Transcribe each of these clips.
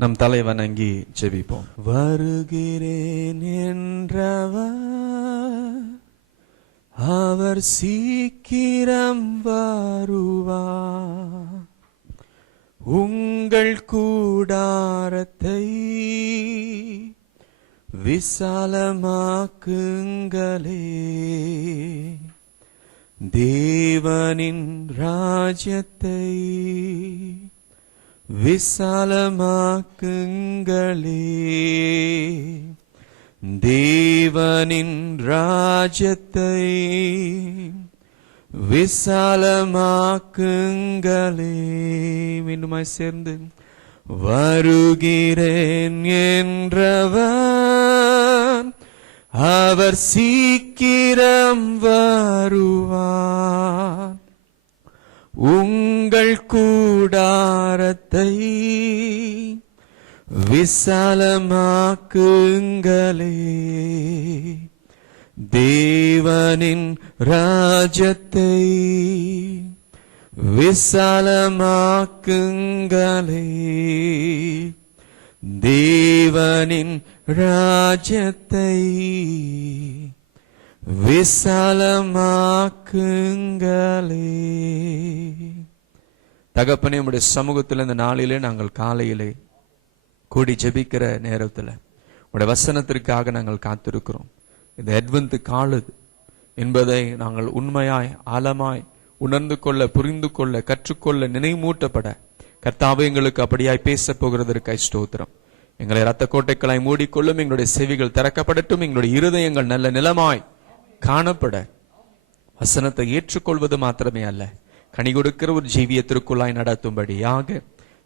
நம் தலை வணங்கி ஜெபிப்போம். வருகிறேன் என்றவர் அவர் சீக்கிரம் வருவார். உங்கள் கூடாரத்தை விசாலமாக்குங்களே. தேவனின் ராஜ்யத்தை விசாலமாக்குங்களே. தேவனின் ராஜ்யத்தை விசாலமாக்குங்களே. மீண்டுமாய் சேர்ந்து வருகிறேன் என்றவர் அவர் சீக்கிரம் வருவார். உங்கள் கூடாரத்தை விசாலமாக்குங்களே. தேவனின் ராஜ்யத்தை விசாலமாக்குங்களே. தேவனின் ராஜ்யத்தை விசாலமாக்குங்களே. தகப்பனே, உம்முடைய சமூகத்தில் இந்த நாளிலே நாங்கள் காலையிலே கூடி ஜெபிக்கிற நேரத்தில் உடைய வசனத்திற்காக நாங்கள் காத்திருக்கிறோம். இந்த அட்வென்ட் காலது என்பதை நாங்கள் உண்மையாய் ஆழமாய் உணர்ந்து கொள்ள, புரிந்து கொள்ள, கற்றுக்கொள்ள, நினைவூட்டப்பட கர்த்தாவே எங்களுக்கு அப்படியாய் பேச போகிறதற்காய் ஸ்தோத்திரம். எங்களை இரத்த கோட்டைகளாய் மூடிக்கொள்ளும். எங்களுடைய செவிகள் திறக்கப்படட்டும். எங்களுடைய இருதயங்கள் நல்ல நிலமாய் காணப்பட வசனத்தை ஏற்றுக்கொள்வது மாத்திரமே அல்ல, கனி கொடுக்கிற ஒரு ஜீவியத்திற்குள்ளாய் நடத்தும்படியாக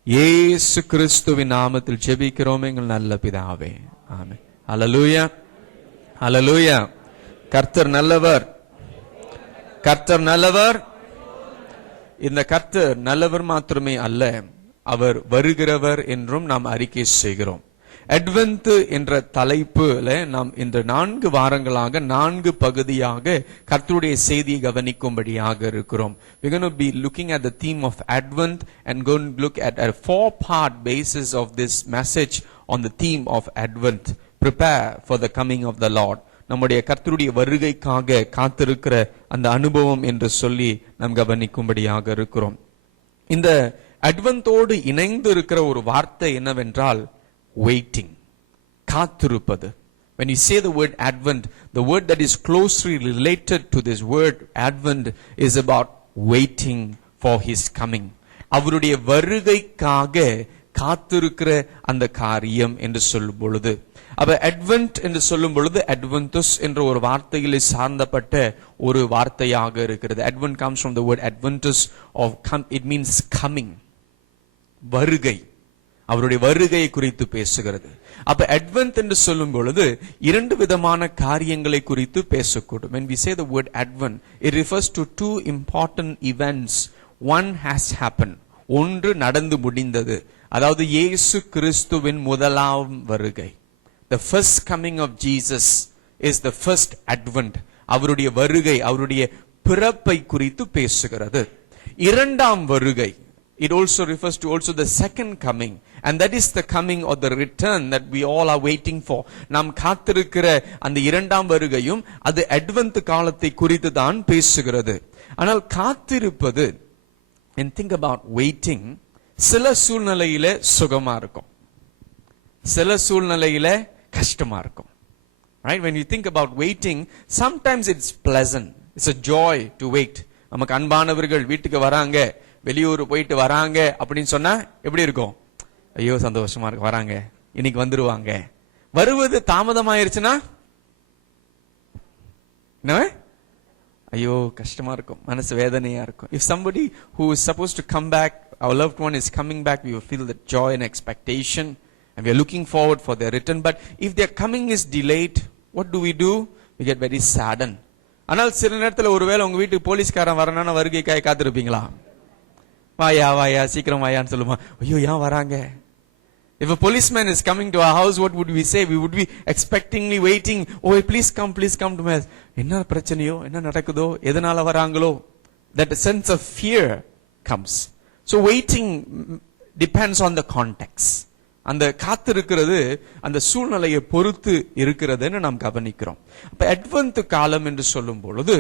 இயேசு கிறிஸ்துவின் நாமத்தில் ஜெபிக்கிறோம் எங்கள் நல்ல பிதாவே, ஆமென். அல்லேலூயா, அல்லேலூயா. கர்த்தர் நல்லவர், கர்த்தர் நல்லவர். இந்த கர்த்தர் நல்லவர் மாத்திரமே அல்ல, அவர் வருகிறவர் என்றும் நாம் அறிக்கை செய்கிறோம். அட்வென்ட் என்ற தலைப்புல நாம் இந்த 4 வாரங்களாக 4 பகுதியாக கர்த்தருடைய செய்தியை கவனிக்கும்படியாக இருக்கிறோம். We're going to be looking at the theme of Advent and going to look at a 4-part basis of this message on the theme of Advent. Prepare for the coming of the Lord. நம்முடைய கர்த்தருடைய வருகைக்காக காத்திருக்கிற அந்த அனுபவம் என்று சொல்லி நாம் கவனிக்கும்படியாக இருக்கிறோம். இந்த அட்வென்ட்டோடு இணைந்து இருக்கிற ஒரு வார்த்தை என்னவென்றால் waiting, காத்திருப்பது. When you say the word Advent, the word that is closely related to this word Advent is about waiting for his coming. அவருடைய வருகைக்காக காத்திருக்கிற அந்த காரியம் என்று சொல்லும் பொழுது, அப்ப அட்வென்ட் என்று சொல்லும் பொழுது அட்வென்டஸ் என்ற ஒரு வார்த்தையில் சார்ந்தப்பட்ட ஒரு வார்த்தையாக இருக்கிறது. Advent comes from the word Adventus of come, it means coming, வருகை, அவருடைய வருகையை குறித்து பேசுகிறது. அப்ப அட்வென்ட் என்று சொல்லும் பொழுது 2 விதமான காரியங்களை குறித்து பேசக்கூடும். When we say the word Advent, it refers to 2 important events. One has happened, ஒன்று நடந்து முடிந்தது, அதாவது இயேசு கிறிஸ்துவின் முதலாம் வருகை. The first coming of Jesus is the first Advent. அவருடைய வருகை, அவருடைய பிறப்பை குறித்து பேசுகிறது. இரண்டாம் வருகை, it also refers to also the second coming, and that is the coming or the return that we all are waiting for. நாம் காத்திருக்கிற அந்த இரண்டாம் வருகையும் அது அட்வென்ட் காலத்தை குறித்து தான் பேசுகிறது. ஆனால் காத்திருப்பது, and think about waiting, சில சூழ்நிலையில சுகமா இருக்கும், சில சூழ்நிலையில கஷ்டமா இருக்கும். Right? When you think about waiting, sometimes it's pleasant, it's a joy to wait. நமக்கு அன்பானவர்கள் வீட்டுக்கு வராங்க, வெளியூர் போயிட்டு வராங்க அப்படின்னு சொன்னா எப்படி இருக்கும்? ஐயோ சந்தோஷமா இருக்கு, வராங்க, இன்னைக்கு வந்துருவாங்க. வருவது தாமதமாயிருச்சுன்னா என்ன? ஐயோ கஷ்டமா இருக்கும், மனசு வேதனையா இருக்கும். If somebody who is supposed to come back, our loved one is coming back, we will feel the joy and expectation and we are looking forward for their return. But if their coming is delayed, what do? We get very saddened. ஆனால் சில நேரத்தில் ஒருவேளை உங்க வீட்டுக்கு போலீஸ்காரன் வரணும்னா வருகைக்காய் காத்திருப்பீங்களா? வாயா வாயா சீக்கிரம் வாயான்னு சொல்லுமா, ஐயோ ஏன் வராங்க? If a policeman is coming to our house, what would we say? We would be expectingly waiting. Oh, please come to me. என்ன பிரச்சனையோ, என்ன நடக்குதோ, எதனால வராங்களோ? That sense of fear comes. So waiting depends on the context. அந்த காத்திருக்கிறது அந்த சூழ்நிலையை பொறுத்து இருக்கிறதுன்னு நாம் கவனிக்கிறோம். அப்ப அட்வென்த் காலம் என்று சொல்லும் பொழுது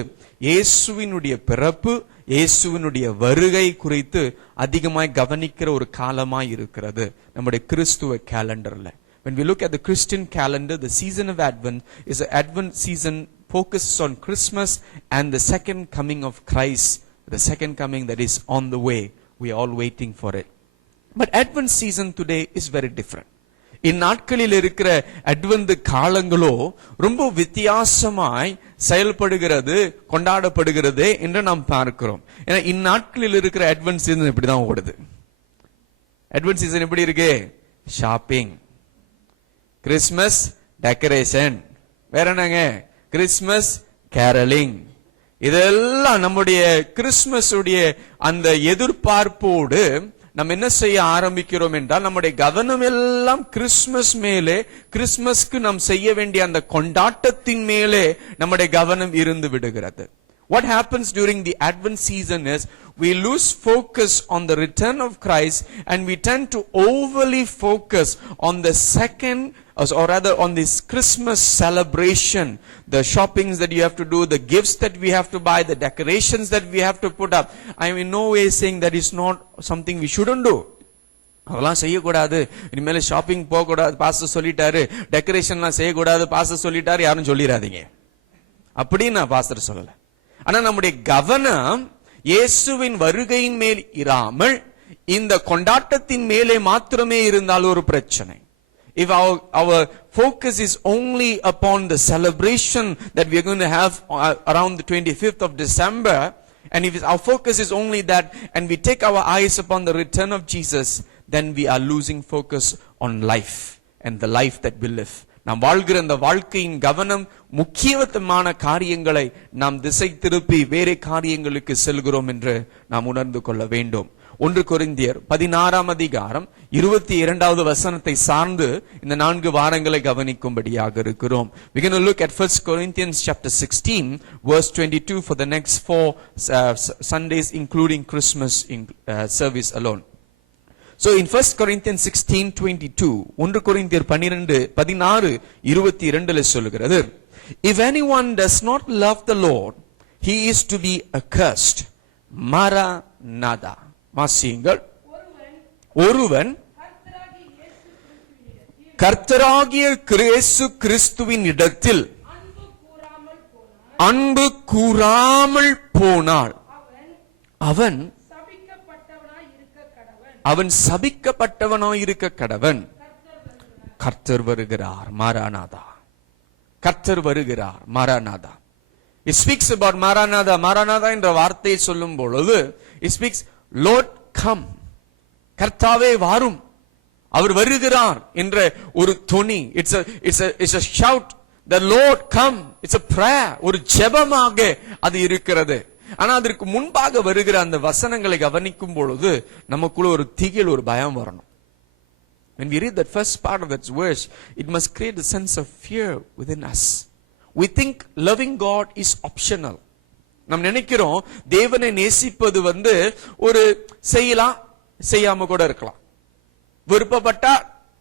இயேசுவினுடைய பிறப்பு, இயேசுவினுடைய வருகை குறித்து அதிகமாய் கவனிக்கிற ஒரு காலமாய் இருக்கிறது நம்முடைய கிறிஸ்துவ கேலண்டர்ல. When we look at the Christian calendar, the season of Advent is an Advent season focuses on Christmas and the second coming of Christ, the second coming that is on the way. We are all waiting for it. But Advent season today is very different. இந்நாட்களில் இருக்கிற அட்வென்த் காலங்களோ ரொம்ப வித்தியாசமாய் செயல்படுகிறது, கொண்டாடப்படுகிறது என்று நாம் பார்க்கிறோம். ஏன்னா இந்நாட்களில் இருக்கிற அட்வென்ட் சீசன் இப்படிதான் ஓடுது. அட்வென்ட் சீசன் எப்படி இருக்கு? ஷாப்பிங், கிறிஸ்மஸ் டெக்கரேஷன், வேற என்னங்க, கிறிஸ்மஸ் கேரலிங், இதெல்லாம் நம்முடைய கிறிஸ்மஸ் உடைய அந்த எதிர்பார்ப்போடு நம்ம என்ன செய்ய ஆரம்பிக்கிறோம் என்றால் நம்முடைய கவனம் எல்லாம் கிறிஸ்மஸ் மேலே, கிறிஸ்மஸ்க்கு நாம் செய்ய வேண்டிய அந்த கொண்டாட்டத்தின் மேலே நம்முடைய கவனம் இருந்து விடுகிறது. What happens during the Advent season is we lose focus on the return of Christ and we tend to overly focus on the second, or rather on this Christmas celebration, the shoppings that you have to do, the gifts that we have to buy, the decorations that we have to put up. I am in no way saying that is not something we shouldn't do. அதெல்லாம் செய்யக்கூடாது, இனிமேல் shopping போக கூடாது, pastor சொல்லிட்டாரு, டெக்கரேஷன்லாம் செய்யக்கூடாது, pastor சொல்லிட்டாரு, யாரும் சொல்லிடாதீங்க அப்படின்னு நான் பாஸ்டர் சொல்லல. ஆனா நம்முடைய கவனம் இயேசுவின் வருகையின் மேல் இராமல் இந்த கொண்டாட்டத்தின் மேலே மாத்திரமே இருந்தால் ஒரு பிரச்சனை. If our focus is only upon the celebration that we are going to have around the 25th of December, and if our focus is only that and we take our eyes upon the return of Jesus, then we are losing focus on life and the life that we live. நாம் வாழ்கிற அந்த வாழ்க்கையின் கவனம் முக்கியமான காரியங்களை நாம் திசை திருப்பி வேறு காரியங்களுக்கு செல்கிறோம் என்று நாம் உணர்ந்து கொள்ள வேண்டும். 1 கொரிந்தியர் 16ஆம் அதிகாரம் 22வது வசனத்தை சார்ந்து இந்த 4 வாரங்களை கவனிக்கும்படியாக இருக்கிறோம். We going to look at 1 Corinthians chapter 16 verse 22 for the next 4 Sundays including Christmas service alone. So in 1 Corinthians 16:22, 1 கொரிந்தியர் 16:22 சொல்லுகிறது, if anyone does not love the Lord, he is to be accursed. Maranatha. வாசியுங்கள். ஒருவன் கர்த்தராகிய இயேசு கிறிஸ்துவின் இடத்தில் அன்பு கூறாமல் போனால் அவன் சபிக்கப்பட்டவனாய் இருக்க கடவன். கர்த்தர் வருகிறார், மாராநாதா. கர்த்தர் வருகிறார், மாராநாதா. It speaks about Maranatha. Maranatha என்ற வார்த்தையை சொல்லும் பொழுது it speaks Lord come. கர்த்தாவே வாரும், அவர் வருகிறார் என்ற ஒரு தொனி. It's a shout, the Lord come. It's a prayer, ஒரு ஜெபமாக அது இருக்கிறது. ஆனா அதற்கு முன்பாக வருகிற அந்த வசனங்களை கவனிக்கும் பொழுது நமக்குள்ள ஒரு திகில், ஒரு பயம் வரணும். When we read that first part of that verse, it must create a sense of fear within us. We think loving God is optional. நாம் நினைக்கிறோம் தேவனை நேசிப்பது ஒரு செய்யலாம், செய்யாம கூட இருக்கலாம், விருப்பப்பட்டா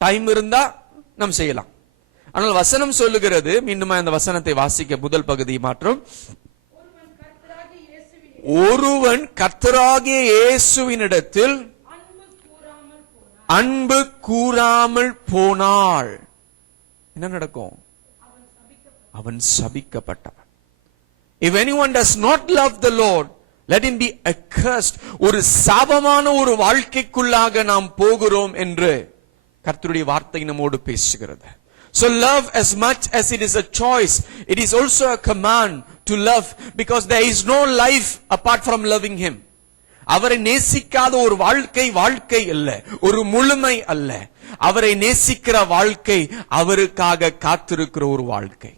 டைம் இருந்தா நாம் செய்யலாம். ஆனால் வசனம் சொல்லுகிறது, மீண்டும் அந்த வசனத்தை வாசிக்க முதல் பகுதி மாற்றும், ஒருவன் கர்த்தராகிய இயேசுவினிடத்தில் அன்பு கூறாமல் போனால் என்ன நடக்கும்? அவன் சபிக்கப்பட்டவன். If anyone does not love the Lord, let him be accursed. ஒரு சாபமான ஒரு வாழ்க்கைக்குள்ளாக நாம் போகிறோம் என்று கர்த்தருடைய வார்த்தை நம்மோடு பேசுகிறது. So love as much as it is a choice, it is also a command to love, because there is no life apart from loving him. அவரை நேசிக்காத ஒரு வாழ்க்கை அல்ல, ஒரு முழுமை அல்ல. அவரை நேசிக்கிற வாழ்க்கை, அவருக்காக காத்திருக்கிற ஒரு வாழ்க்கை.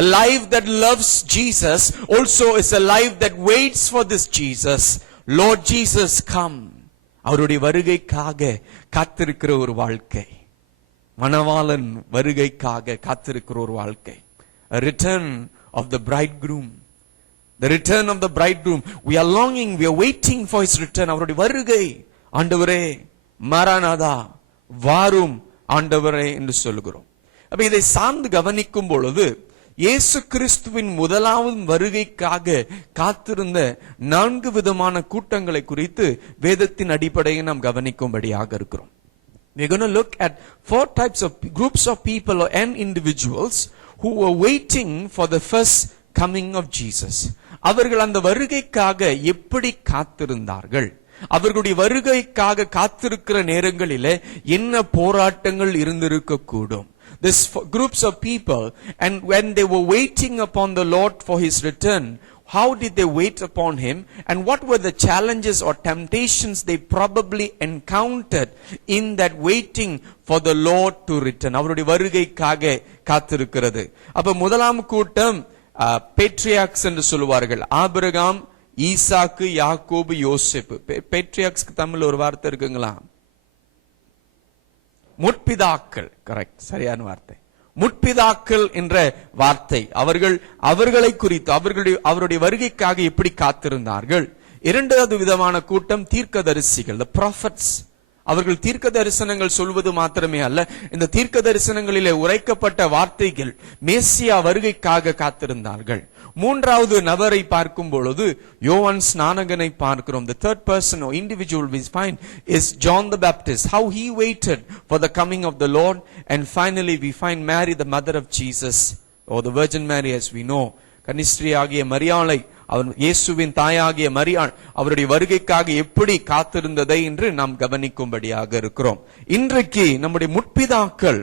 A life that loves Jesus also is a life that waits for this Jesus. Lord Jesus come. அவருடைய வருகைக்காக காத்திருக்கிற ஒரு வாழ்க்கை, மணவாளன் வருகைக்காக காத்திருக்கிற ஒரு வாழ்க்கை. A return of the bridegroom. The return of the bridegroom. We are longing, we are waiting for his return. அவருடைய வருகை. ஆண்டவரே மாராநாதா வாரும், ஆண்டவரே என்று சொல்கிறோம். அப்ப இதை சார்ந்து கவனிக்கும் பொழுது இயேசு கிறிஸ்துவின் முதலாவது வருகைக்காக காத்திருந்த 4 விதமான கூட்டங்களை குறித்து வேதத்தின் அடிப்படையில் நாம் கவனிக்கும்படியாக இருக்கிறோம். We're going to look at 4 types of groups of people and individuals who were waiting for the first coming of Jesus. அவர்கள் அந்த வருகைக்காக எப்படி காத்திருந்தார்கள், அவர்களுடைய வருகைக்காக காத்திருக்கிற நேரங்களிலே என்ன போராட்டங்கள் இருந்திருக்க கூடும். This groups of people, and when they were waiting upon the Lord for his return, how did they wait upon him, and what were the challenges or temptations they probably encountered in that waiting for the Lord to return. அவருடைய வருகைக்காக காத்திருக்கிறது. அப்ப முதலாம் கூட்டம் patriarchs என்று சொல்வார்கள். Abraham, ஈசாக்கு, யாக்கோபு, யோசேப்பு. பேட்ரியாக்ஸ்க்கு தமிழ் ஒரு வார்த்தை இருக்குங்களா? முற்பிதாக்கள். கரெக்ட், சரியான வார்த்தை. முற்பிதாக்கள் என்ற வார்த்தை அவர்களை குறித்து அவருடைய வருகைக்காக எப்படி காத்திருந்தார்கள். இரண்டாவது விதமான கூட்டம் தீர்க்கதரிசிகள், the prophets. அவர்கள் தீர்க்க தரிசனங்கள் சொல்வது மாத்திரமே அல்ல, இந்த தீர்க்க தரிசனங்களிலே உரைக்கப்பட்ட வார்த்தைகள் மேசியா வருகைக்காக காத்திருந்தார்கள். மூன்றாவது நபரை பார்க்கும் பொழுது யோவான் ஸ்நானகனை பார்க்கிறோம். The third person or individual we find is John the Baptist, how he waited for the coming of the Lord. And finally we find Mary, the mother of Jesus, or the Virgin Mary as we know. கன்னிஸ்ரீ ஆகிய மரியாளை, அவர் இயேசுவின் தாயாகிய மரியாள் அவருடைய வருகைக்காக எப்படி காத்திருந்ததை என்று நாம் கவனிக்கும்படியாக இருக்கிறோம். இன்றைக்கு நம்முடைய முற்பிதாக்கள்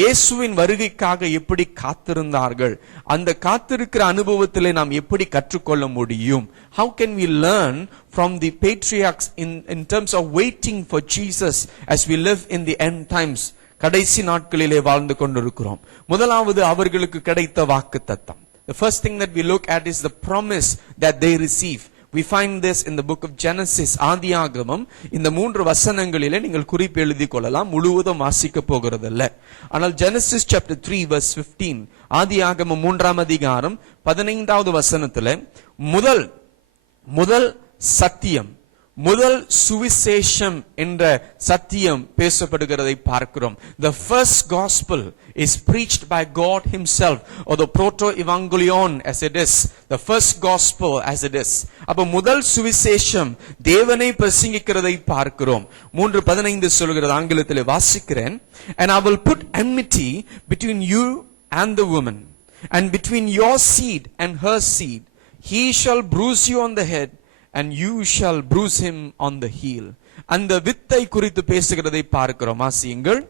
இயேசுவின் வருகைக்காக எப்படி காத்திருந்தார்கள், அந்த காத்திருக்கிற அனுபவத்திலே நாம் எப்படி கற்றுக்கொள்ள முடியும்? How can we learn from the patriarchs in terms of waiting for Jesus as we live in the end times? கடைசி நாட்களிலே வாழ்ந்து கொண்டிருக்கிறோம். முதலாவது அவர்களுக்கு கிடைத்த வாக்குத்தத்தம். The first thing that we look at is the promise that they receive. We find this in the book of Genesis, ஆதியாகமம். இந்த 3 வசனங்களிலே நீங்கள் குறிப்பு எழுதி கொள்ளலாம், முழுவதும் வாசிக்க போகிறதில்ல. ஆனால் Genesis chapter 3 verse 15, ஆதியாகமம் 3ஆம் அதிகாரம் 15வது வசனத்திலே முதல் சத்தியம், முதல் சுவிசேஷம் என்ற சத்தியம் பேசப்படுகிறதை பார்க்கிறோம். The first gospel is preached by God himself, or the proto-evangelion as it is, the first gospel as it is. அப்ப முதல் சுவிசேஷம் தேவனை பிரசங்கிக்கிறதை பார்க்கிறோம். 3:15 சொல்கிறது, ஆங்கிலத்திலே வாசிக்கிறேன். And I will put enmity between you and the woman, and between your seed and her seed. He shall bruise you on the head, and you shall bruise him on the heel. அந்த வித்தை குறித்து பேசுகிறதை பார்க்கிறோம். வாசியுங்கள்.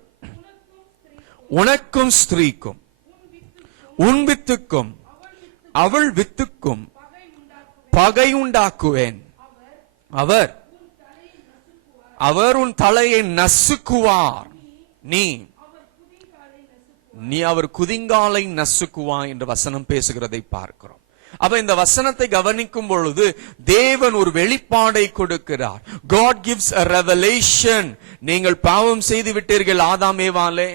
உனக்கும் ஸ்திரீக்கும் உன் வித்துக்கும் அவள் வித்துக்கும் பகை உண்டாக்குவேன். அவர் உன் தலையை நசுக்குவார், நீ அவர் குதிங்காலை நசுக்குவாய் என்று வசனம் பேசுகிறதை பார்க்கிறோம். அப்ப இந்த வசனத்தை கவனிக்கும் பொழுது தேவன் ஒரு வெளிப்பாடை கொடுக்கிறார். God gives a revelation. நீங்கள் பாவம் செய்து விட்டீர்கள் ஆதாம் ஏவாளே.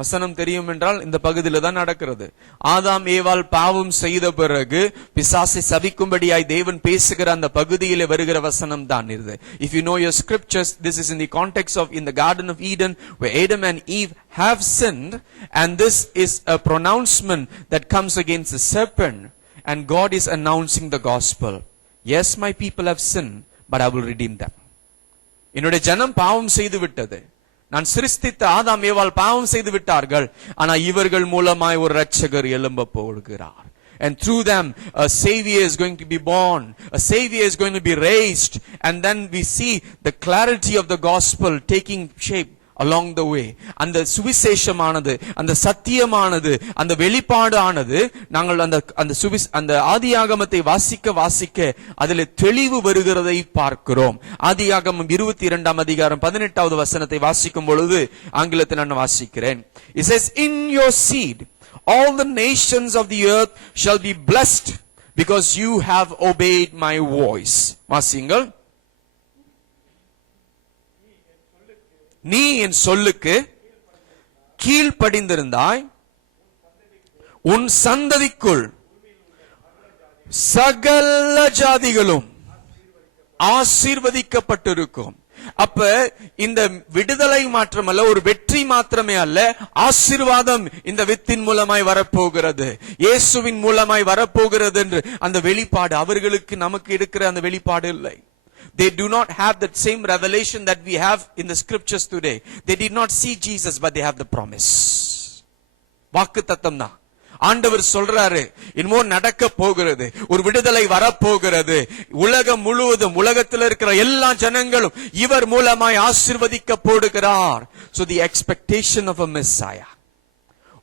வசனம் தெரியும் என்றால் இந்த பகுதியில தான் நடக்கிறது. ஆதாம் ஏவாள் பாவம் செய்த பிறகு பிசாசை சபிக்கும்படியாய் தேவன் பேசுகிற அந்த பகுதியிலே வருகிற வசனம் தான் இது. If you know your scriptures, this is in the context of in the Garden of Eden where Adam and Eve have sinned, and this is a pronouncement that comes against the serpent. And God is announcing the gospel. Yes, my people have sinned, but I will redeem them. என்னுடைய ஜனம் பாவம் செய்து விட்டது. நான் சிருஷ்டித்த ஆதாம் ஏவாள் பாவம் செய்து விட்டார்கள். ஆனா இவர்கள் மூலமாய் ஒரு இரட்சகர் எழும்ப போகிறார். And through them a savior is going to be born. A savior is going to be raised. And then we see the clarity of the gospel taking shape along the way. அந்த சுவிசேஷமானது, அந்த சத்தியமானது, அந்த வெளிப்பாடு ஆனது, நாங்கள் அந்த ஆதியாகமத்தை வாசிக்க அதிலே தெளிவு வருகிறதை பார்க்கிறோம். ஆதியாகமம் 22ஆம் அதிகாரம் 18வது வசனத்தை வாசிக்கும் பொழுது ஆங்கிலத்தில் நான் வாசிக்கிறேன். It says, in your seed all the nations of the earth shall be blessed because you have obeyed my voice. வாசிங்கள். நீ என் சொல்லுக்கு கீழ்ப்படிந்திருந்தாய், உன் சந்ததிக்குள் சகல ஜாதிகளும் ஆசீர்வதிக்கப்பட்டிருக்கும். அப்ப இந்த விடுதலை மாத்திரமல்ல, ஒரு வெற்றி மாத்திரமே அல்ல, ஆசீர்வாதம் இந்த வித்தின் மூலமாய் வரப்போகிறது, இயேசுவின் மூலமாய் வரப்போகிறது என்று அந்த வெளிப்பாடு அவர்களுக்கு நமக்கு இருக்கிற அந்த வெளிப்பாடு இல்லை. They do not have that same revelation that we have in the scriptures today. They did not see Jesus, but they have the promise. வாக்குத்தத்தம் தான். ஆண்டவர் சொல்றாரு, இன்னும் நடக்க போகிறது, ஒரு விடுதலை வரப்போகிறது, உலகம் முழுவதும், உலகத்தில் இருக்கிற எல்லா ஜனங்களும் இவர் மூலமாய் ஆசீர்வதிக்கப்படுகிறார். So the expectation of a Messiah,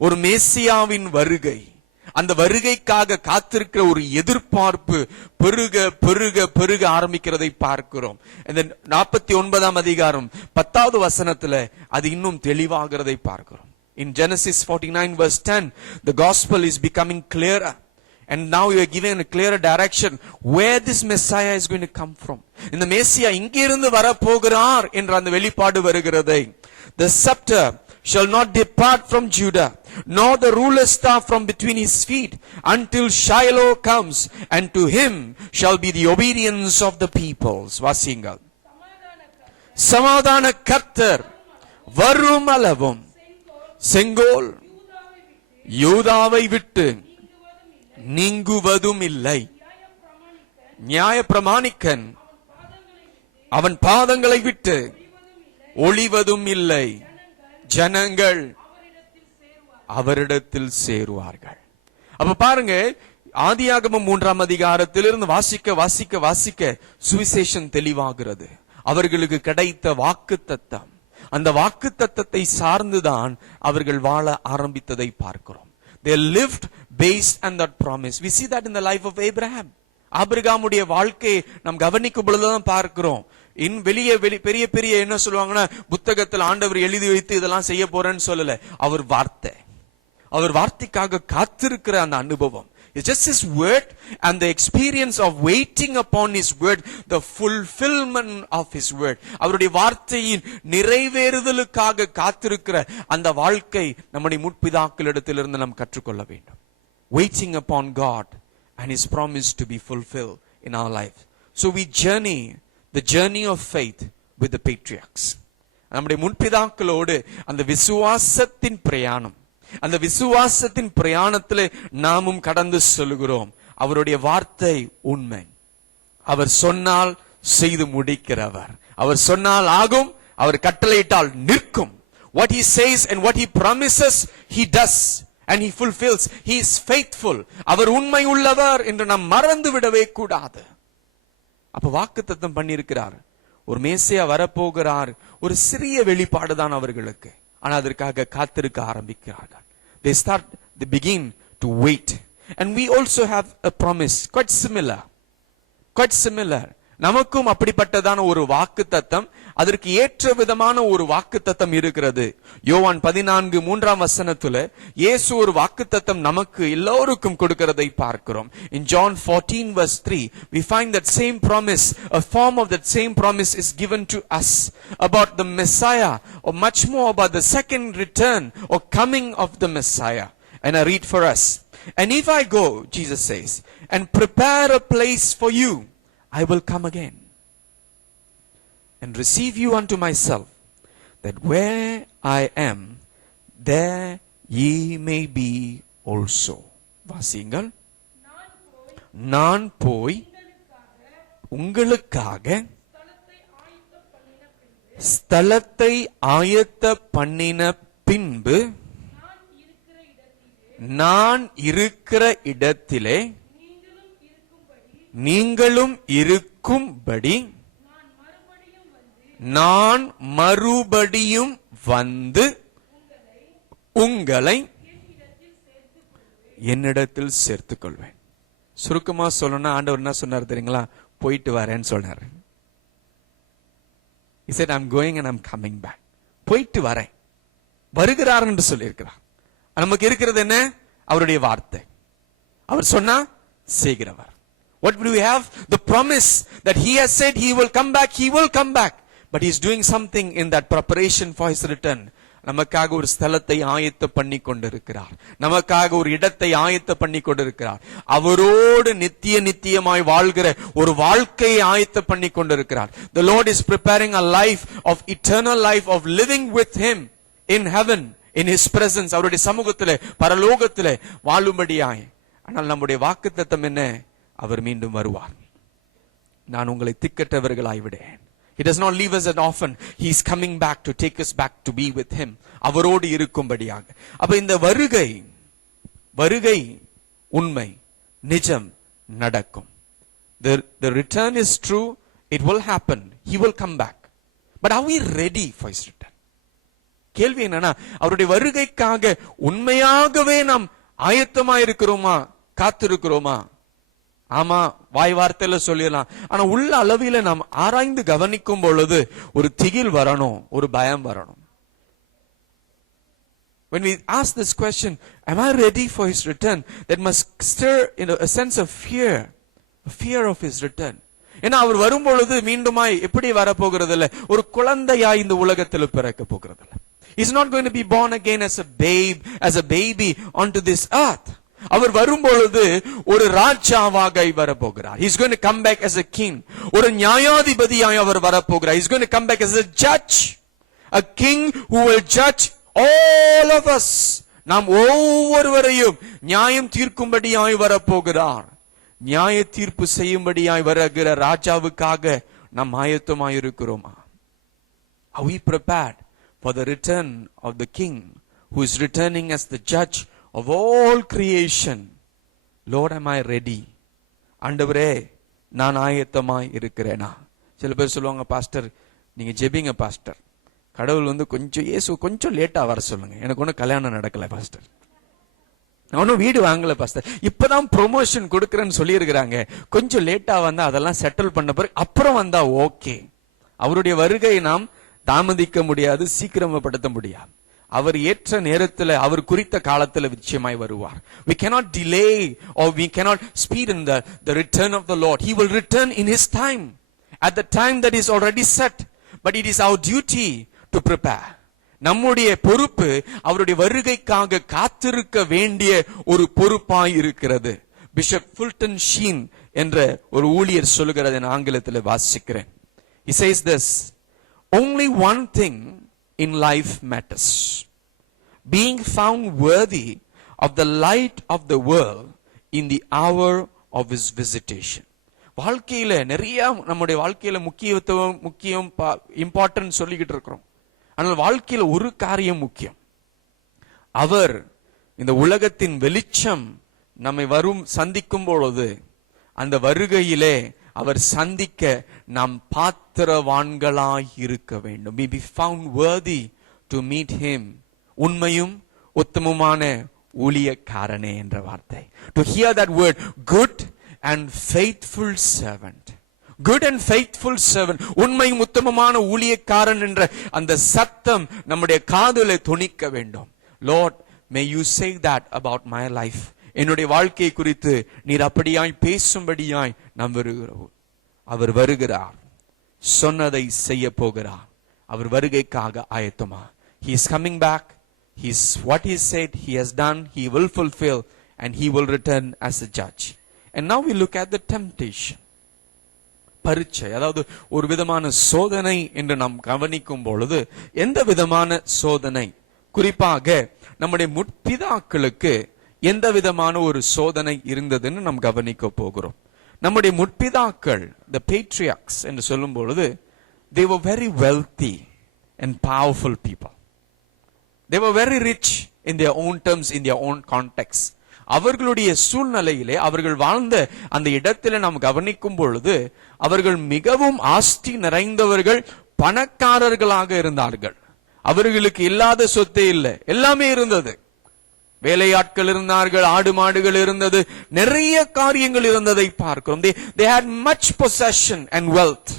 ஒரு மேசியாவின் வருகை, அந்த வருகைக்காக காத்திருக்கிற ஒரு எதிர்பார்ப்பு பெருக பெருக பெருக ஆரம்பிக்கிறதை பார்க்கிறோம். இந்த 49ஆம் அதிகாரம் 10வது வசனத்துல அது இன்னும் தெளிவாகிறதை பார்க்கிறோம். In Genesis 49 verse 10, the gospel is becoming clearer. And now you are given a clearer direction where this Messiah is going to come from. இந்த மேசியா இங்கிருந்து வரப்போகிறார் என்ற அந்த வெளிப்பாடு வருகிறது. The scepter shall not depart from Judah, nor the ruler's staff from between his feet, until Shiloh comes, and to him shall be the obedience of the peoples. வாசிங்கள். சமாதான கர்த்தர் வரும் அளவும் செங்கோல் யூதாவை விட்டு நீங்குவதும் இல்லை. நியாய பிரமாணிக்கன் அவன் பாதங்களை விட்டு ஒளிவதும் இல்லை. ஜனங்கள் அவரிடத்தில் சேருவார்கள். அப்ப பாருங்க, ஆதியாகமம் 3ஆம் அதிகாரத்திலிருந்து வாசிக்க வாசிக்க வாசிக்க சுவிசேஷம் தெளிவாகிறது. அவர்களுக்கு கிடைத்த வாக்குத்தத்தம், அந்த வாக்குத்தத்தத்தை சார்ந்துதான் அவர்கள் வாழ ஆரம்பித்ததை பார்க்கிறோம். They lived based on that promise. We see that in the life of Abraham. ஆபிரகாமுடைய வாழ்க்கையை நாம் கவனிக்கும் பொழுதுதான் பார்க்கிறோம். வெளியே பெரிய பெரிய என்ன சொல்லுவாங்கன்னா, புத்தகத்தில் ஆண்டவர் எழுதி வைத்து இதெல்லாம் செய்ய போறேன்னு சொல்லல. அவர் வார்த்தைக்காக காத்திருக்கிற அந்த அனுபவம், it's just his word and the experience of waiting upon his word, the fulfillment of his word. அவருடைய வார்த்தையின் நிறைவேறுதலுக்காக காத்திருக்கிற அந்த வாழ்க்கை நம்முடைய முற்பிதாக்களிடத்திலிருந்து நாம் கற்றுக்கொள்ள வேண்டும். Waiting upon God and his promise to be fulfilled in our life. So we journey the journey of faith with the patriarchs. நம்முடைய முன்பிதாக்களோடு அந்த விசுவாசத்தின் பிரயாணம், அந்த விசுவாசத்தின் பிரயாணத்திலே நாமும் கடந்து செல்கிறோம். அவருடைய வார்த்தை உண்மை. அவர் சொன்னால் செய்து முடிக்கிறவர். அவர் சொன்னால் ஆகும், அவர் கட்டளையிட்டால் நிற்கும். What he says and what he promises, he does and he fulfills. He is faithful. அவர் உண்மை உள்ளவர் என்று நாம் மறந்து விடவே கூடாது. அப்ப வாக்குத்தத்தம் பண்ணியிருக்கிறார், ஒரு மேசியா வரப்போகிறார். ஒரு சிறிய வெளிப்பாடு தான் அவர்களுக்கு, ஆனா அதற்காக காத்திருக்க ஆரம்பிக்கிறார்கள். They begin to wait. And we also have a promise quite similar. நமக்கும் அப்படிப்பட்டதான ஒரு வாக்குத்தத்தம், அதற்கு ஏற்ற விதமான ஒரு வாக்குத்தத்தம் இருக்கிறது. யோவான் 14:3 வசனத்துல இயேசு ஒரு வாக்குத்தத்தம் நமக்கு எல்லோருக்கும் கொடுக்கிறதை பார்க்கிறோம். In John 14:3 we find that same promise, a form of that same promise is given to us about the Messiah, or much more about the second return or coming of the Messiah. And I read for us. And if I go, Jesus says, and prepare a place for you, I will come again and receive you unto myself, that where I am, there ye may be also. வாசிங்கள். நான் போய் உங்களுக்காக ஸ்தலத்தை ஆயத்த பண்ணின பின்பு நான் இருக்கிற இடத்திலே நீங்களும் இருக்கும்படி நான் மறுபடியும் வந்து உங்களை என்னிடத்தில் சேர்த்துக் கொள்வேன். சுருக்கமா சொல்லணும்னா ஆண்டவர் என்ன சொன்னார் தெரியுங்களா? போயிட்டு வரேன்னு சொன்னார். He said, I'm going and I'm coming back. போயிட்டு வரேன், வருகிறார் என்று சொல்லியிருக்கிறார். நமக்கு இருக்கிறது என்ன? அவருடைய வார்த்தை. அவர் சொன்னா செய்கிறவர். What do we have? The promise that he has said he will come back. He will come back. But he is doing something in that preparation for his return. நமக்காக ஒரு ஸ்தலத்தை ஆயத்த பண்ணி கொண்டிருக்கிறார். நமக்காக ஒரு இடத்தை ஆயத்த பண்ணி கொண்டிருக்கிறார். அவரோடு நித்தியமாய் வாழ்கிற ஒரு வாழ்க்கையை ஆயத்த பண்ணி கொண்டிருக்கிறார். The Lord is preparing a life of eternal life of living with him in heaven, in his presence. அவருடைய சமூகத்திலே பரலோகத்திலே வாழும்படியாய். ஆனால் நம்முடைய வாக்குத்தத்தம் என்ன? அவர் மீண்டும் வருவார். நான் உங்களை திக்கற்றவர்களாய் விடேன். He does not leave us as often. He is coming back to take us back to be with him. அவரோடு இருக்கும்படியாக. அப்ப இந்த வருகை உண்மை, நிஜம், நடக்கும். The return is true. It will happen. He will come back. But are we ready for his return? கேள்வி என்னன்னா, அவருடைய வருகைக்காக உண்மையாகவே நாம் ஆயத்தமா இருக்கிறோமா, காத்திருக்கிறோமா? ஆமா, வாய் வார்த்தையில சொல்லிடலாம். ஆனா உள்ள அளவில நாம் ஆராய்ந்து கவனிக்கும் பொழுது ஒரு திகில் வரணும், ஒரு பயம் வரணும். When we ask this question, am I ready for his return? That must stir a sense of fear of his return. ஏன்னா அவர் வரும் பொழுது மீண்டுமாய் எப்படி வரப்போகிறது இல்ல, ஒரு குழந்தையாய் இந்த உலகத்தில் பிறக்க போகிறது இல்ல. He's not going to be born again as a baby onto this earth. அவர் வரும்பொழுது ஒரு ராஜாவாக வரப்போகிறார். He's going to come back as a king. ஒரு நியாயாதிபதியாய் அவர் வரப்போகிறார். He's going to come back as a judge. A king who will judge all of us. நாம் ஒவ்வொருவரையும் நியாயம் தீர்க்கும்படியாய் வரப்போகிறார். நியாய தீர்ப்பு செய்யும்படியாய் வருகிற ராஜாவுக்காக நாம் ஆயத்தமாய் இருக்கிறோமா? Are we prepared for the return of the king who is returning as the judge of all creation? Lord, am I ready? ஆண்டவரே, நான் ஆயத்தமாய் இருக்கிறேனா? சில பேர் சொல்லுவாங்க, பாஸ்டர் நீங்க ஜெபிங்க பாஸ்டர், கடவுள் கொஞ்சம் லேட்டா வர சொல்லுங்க, எனக்கு ஒன்னும் கல்யாணம் நடக்கல பாஸ்டர், ஒன்னும் வீடு வாங்கல பாஸ்டர், இப்பதான் ப்ரொமோஷன் கொடுக்கறேன்னு சொல்லி இருக்கிறாங்க, கொஞ்சம் லேட்டா வந்தா அதெல்லாம் செட்டில் பண்ண பிறகு அப்புறம் வந்தா ஓகே. அவருடைய வருகையை நாம் தாமதிக்க முடியாது, சீக்கிரமப்படுத்த முடியாது. அவர் ஏற்ற நேரத்தில், அவர் குறித்த காலத்தில் நிச்சயமாய் வருவார். We cannot delay or we cannot speed in the return of the Lord. He will return in his time, at the time that is already set. But it is our duty to prepare. நம்முடைய பொறுப்பு அவருடைய வருகைக்காக காத்திருக்க வேண்டிய ஒரு பொறுப்பாய் இருக்கிறது. Bishop Fulton Sheen என்ற ஒரு ஊழியர் சொல்லுகிறதை நான் ஆங்கிலத்தில் வாசிக்கிறேன். He says this: only one thing in life matters, being found worthy of the light of the world in the hour of his visitation. வாழ்க்கையில நிறைய நம்முடைய வாழ்க்கையில முக்கியம் இம்பார்ட்டன்ட் சொல்லிக்கிட்டு இருக்கிறோம். ஆனால் வாழ்க்கையில ஒரு காரியம் முக்கியம். அவர் இந்த உலகத்தின் வெளிச்சம் நம்மை சந்திக்கும் பொழுது அந்த வருகையிலே அவர் சந்திக்க நாம் பாத்திரவான்களாய் இருக்க வேண்டும். We be found worthy to meet him. உண்மையும் உத்தமமான ஊழியக்காரனே என்ற வார்த்தை. To hear that word, good and faithful servant. Good and faithful servant. உண்மையும் உத்தமமான ஊழியக்காரன் என்ற அந்த சத்தம் நம்முடைய காதுல தொனிக்க வேண்டும். Lord, may you say that about my life. என்னுடைய வாழ்க்கை குறித்து நீர் அப்படியாய் பேசும்படியாய் நாம் வருகிறோம். அவர் வருகிறார், சொன்னதை செய்ய போகிறார். அவர் வருகைக்காக ஆயத்தமா? He is coming back. What he said he has done, he will fulfill, and he will return as a judge. And now we look at the temptation. பரீட்சை, அதாவது ஒரு விதமான சோதனை என்று நாம் கவனிக்கும் பொழுது, எந்த விதமான சோதனை? குறிப்பாக நம்முடைய முற்பிதாக்களுக்கு எந்த விதமான ஒரு சோதனை இருந்ததுன்னு நாம் கவனிக்க போகிறோம். நம்முடைய முற்பிதாக்கள், the patriarchs என்று சொல்லும் பொழுது, they were very wealthy and powerful people. They were very rich in their own terms, in their own context. அவர்களுடைய சூழ்நிலையிலே, அவர்கள் வாழ்ந்த அந்த இடத்திலே நாம் கவனிக்கும் பொழுது, அவர்கள் மிகவும் ஆஸ்தி நிறைந்தவர்கள், பணக்காரர்களாக இருந்தார்கள். அவர்களுக்கு இல்லாத சொத்தே இல்லை, எல்லாமே இருந்தது. வேலையாட்கள் இருந்தார்கள், ஆடு மாடுகள் இருந்தது, நிறைய காரியங்கள் இருந்ததை பார்க்கிறோம். They had much possession and wealth,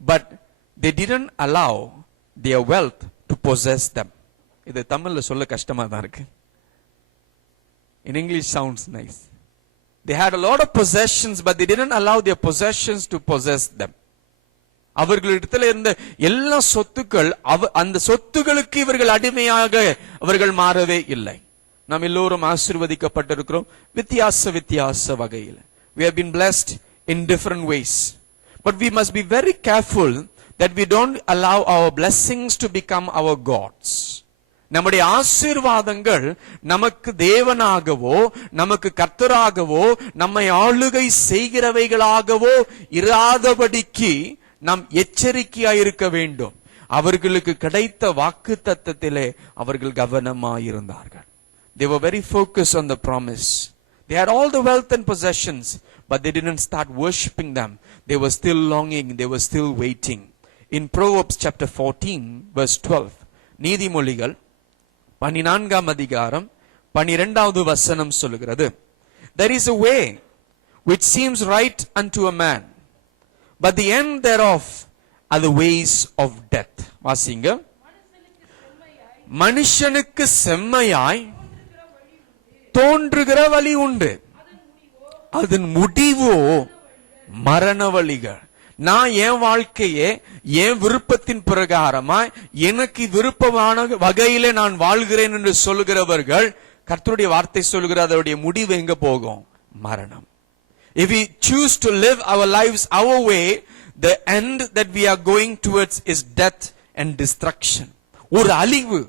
but they didn't allow their wealth to possess them. இது தமிழ்ல சொல்ல கஷ்டமா தான் இருக்கு. In English sounds nice. They had a lot of possessions, but they didn't allow their possessions to possess them. அவர்களிடத்துல இருந்த எல்லா சொத்துக்கள் அந்த சொத்துகளுக்கு இவர்கள் அடிமையாக அவர்கள் மாறவே இல்லை. நாம் எல்லோரும் ஆசீர்வதிக்கப்பட்டிருக்கிறோம் வித்தியாச வகையில். We have been blessed in different ways. But we must be very careful that we don't allow our blessings to become our gods. நம்முடைய ஆசீர்வாதங்கள் நமக்கு தேவனாகவோ நமக்கு கர்த்தராகவோ நம்மை ஆளுகை செய்கிறவைகளாகவோ இராதபடிக்கு நாம் எச்சரிக்கையாயிருக்க வேண்டும். அவர்களுக்கு கிடைத்த வாக்குத்தத்தத்திலே அவர்கள் கவனமாயிருந்தார்கள். They were very focused on the promise. They had all the wealth and possessions, but they didn't start worshipping them. They were still longing, they were still waiting. In Proverbs chapter 14 verse 12, நீதிமொழிகள் 14ஆம் அதிகாரம் 12வது வசனம் சொல்கிறது, There is a way which seems right unto a man, but the end thereof are the ways of death. வாசிங்க. மனுஷனுக்கு செம்மையாய் தோன்றுகிற வழி உண்டு, அதன் முடிவோ மரண வழிகள். நான் என் வாழ்க்கையே என் விருப்பத்தின் பிரகாரமா எனக்கு விருப்பமான வகையில நான் வாழ்கிறேன் என்று சொல்லுகிறவர்கள், கர்த்தருடைய வார்த்தை சொல்லுகிற அதனுடைய முடிவு எங்க போகும்? மரணம். If we choose to live our lives our way, the end that we are going towards is death and destruction. ஒரு அழிவு,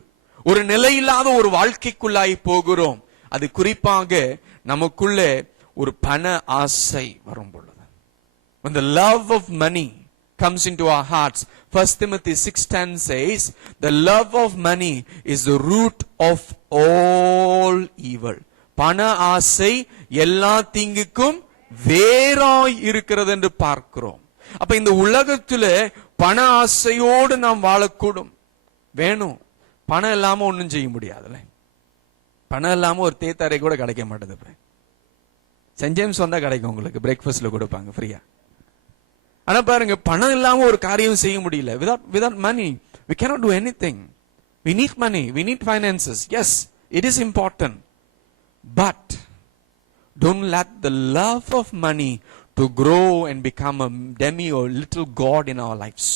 ஒரு நிலையில்லாத ஒரு வாழ்க்கைக்குள்ளாய் போகிறோம். அது குறிப்பாக நமக்குள்ளே ஒரு பண ஆசை வரும் பொழுது. When the love of money comes into our hearts, 1 Timothy 6:10 says, the love of money is the root of all evil. பண ஆசை எல்லா தீங்குக்கும் வேறாய் இருக்கிறது என்று பார்க்கிறோம். அப்ப இந்த உலகத்துல பண ஆசையோடு நாம் வாழக்கூடும். வேணும், பணம் இல்லாம ஒன்னும் செய்ய முடியாதுல்ல. பணம் இல்லாம ஒரு தேத்தரை கூட கிடைக்க மாட்டேது. சென்ட் ஜேம்ஸ் வந்தா கிடைக்கும், உங்களுக்கு பிரேக்ஃபாஸ்ட்ல கொடுப்பாங்க ஃப்ரீயா. ஆனா பாருங்க, பணம் இல்லாம ஒரு காரியம் செய்ய முடியல. without money we cannot do anything. We need money, we need finances. Yes, it is important, but don't let the love of money to grow and become a demi or little god in our lives.